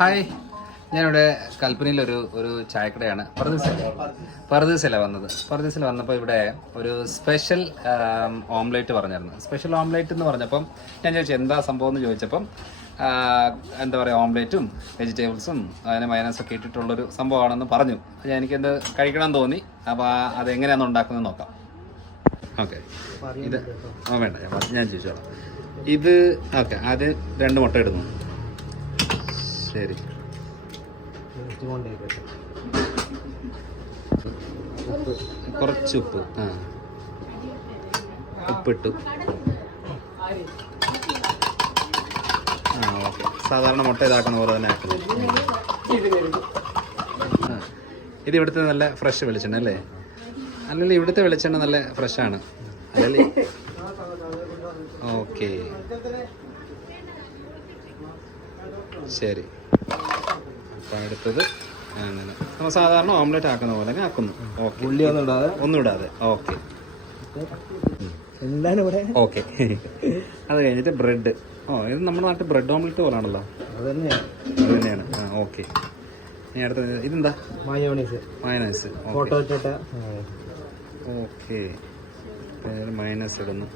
Hi, ഞാനിവിടെ കൽപ്പനയിലൊരു ചായക്കടയാണ്. പർദീസിലാണ് വന്നത്. പർദീസിൽ വന്നപ്പോൾ ഇവിടെ ഒരു സ്പെഷ്യൽ ഓംലേറ്റ് പറഞ്ഞായിരുന്നു. സ്പെഷ്യൽ ഓംലേറ്റ് എന്ന് പറഞ്ഞപ്പം ഞാൻ ചോദിച്ചു എന്താ സംഭവം എന്ന് ചോദിച്ചപ്പം എന്താ പറയുക, ഓംലേറ്റും വെജിറ്റബിൾസും അതിന് മൈനസൊക്കെ ഇട്ടിട്ടുള്ളൊരു സംഭവമാണെന്ന് പറഞ്ഞു. എനിക്കെന്ത് കഴിക്കണം തോന്നി. അപ്പോൾ അതെങ്ങനെയാണ് ഉണ്ടാക്കുന്നത് നോക്കാം. ഓക്കെ, ഇത് വേണ്ട, ഞാൻ ചോദിച്ചോളാം. ഇത് ഓക്കെ, ആദ്യം 2 മുട്ട ഇടുന്നു. ശരി, കുറച്ച് ഉപ്പ്, ഉപ്പിട്ടു. ഓക്കെ, സാധാരണ മുട്ട ഇതാക്കുന്ന പോലെ തന്നെ ആക്കുന്നു. ഇത് ഇവിടുത്തെ നല്ല ഫ്രഷ് വെളിച്ചെണ്ണ അല്ലേ? അല്ലെങ്കിൽ ഇവിടുത്തെ വെളിച്ചെണ്ണ നല്ല ഫ്രഷാണ് അല്ലേ? ഓക്കെ, ശരി. അപ്പം അടുത്തത് അങ്ങനെ നമ്മൾ സാധാരണ ഓംലെറ്റ് ആക്കുന്ന പോലെ തന്നെ ആക്കുന്നു. ഓക്കെ, ഒന്നും ഇടാതെ. ഓക്കെ എന്താണ് ഇവിടെ? ഓക്കെ, അത് കഴിഞ്ഞിട്ട് ബ്രെഡ്. ഇത് നമ്മുടെ നാട്ടിൽ ബ്രെഡ് ഓംലെറ്റ് പോലാണല്ലോ. അത് തന്നെയാണ്. ഓക്കെ, ഇനി അടുത്തത് ഇതെന്താ? മയോണൈസ്. ഓക്കെ, മയോണൈസ് ഇടുന്നു.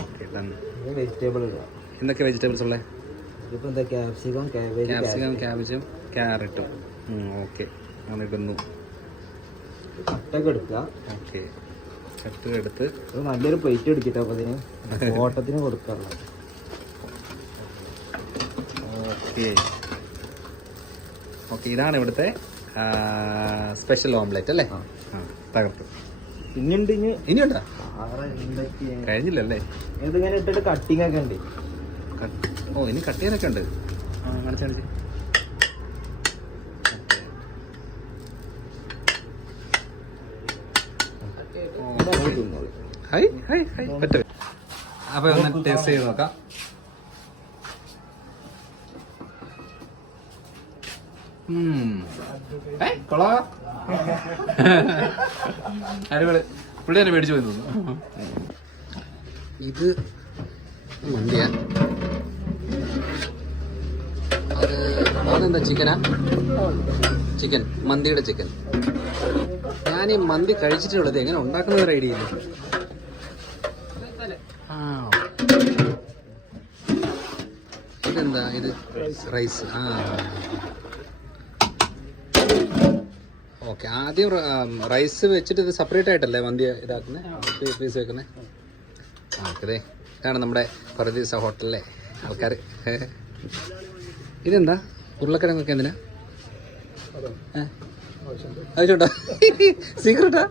Okay, done. വെജിറ്റബിൾ എന്തൊക്കെ വെജിറ്റബിൾസ് ഉള്ളത്? ക്യാപ്സിക്കം, ക്യാബേജും ക്യാരറ്റും. ഓക്കെ, അങ്ങനെ ഇടുന്നു. കട്ടൊക്കെ എടുക്കുക. ഓക്കെ, കട്ട് എടുത്ത് നല്ലൊരു പ്ലേറ്റ് എടുക്കട്ടെ. അപ്പോൾ അതിന് ഓട്ടത്തിന് കൊടുക്കാറുള്ളത്. ഓക്കെ ഓക്കെ, ഇതാണ് ഇവിടുത്തെ സ്പെഷ്യൽ ഓംലെറ്റ് അല്ലേ? തകർത്ത്. ഇനിയുണ്ടോ? കഴിഞ്ഞില്ലല്ലേ? ഇതിങ്ങനെ ഇട്ടിട്ട് കട്ടിങ് ഒക്കെ ഉണ്ട്. ഇനി കട്ട് ചെയ്യാനൊക്കെ ഉണ്ട്. കാണിച്ച് ഹായ് ഹായ് ഹായ് പറ്റും. അപ്പൊ ഒന്ന് ടേസ്റ്റ് ചെയ്ത് നോക്കാം. കൊള്ളാ, അടിപൊളി. പുള്ളി തന്നെ മേടിച്ചു പോയി തോന്നുന്നു. ഇത് മന്തിയാ? അതെന്താ, ചിക്കനാ? ചിക്കൻ, മന്തിയുടെ ചിക്കൻ. ഞാൻ ഈ മന്തി കഴിച്ചിട്ടുള്ളത് എങ്ങനെ ഉണ്ടാക്കുന്നത് ഒരു ഐഡിയ ഇല്ല. ഇതെന്താ ഇത്? റൈസ്. ഓക്കെ, ആദ്യം റൈസ് വെച്ചിട്ട് ഇത് സെപ്പറേറ്റ് ആയിട്ടല്ലേ മന്തി ഇതാക്കുന്നത്, പീസ് വെക്കുന്നത്? ഓക്കെ, ഇതാണ് നമ്മുടെ പർദീസ ഹോട്ടലിലെ ആൾക്കാർ. ഇതെന്താ? ഉരുളക്കിഴങ്ങൊക്കെ എന്തിനാ? ആവശ്യമുണ്ടോ? സീക്രട്ടാ?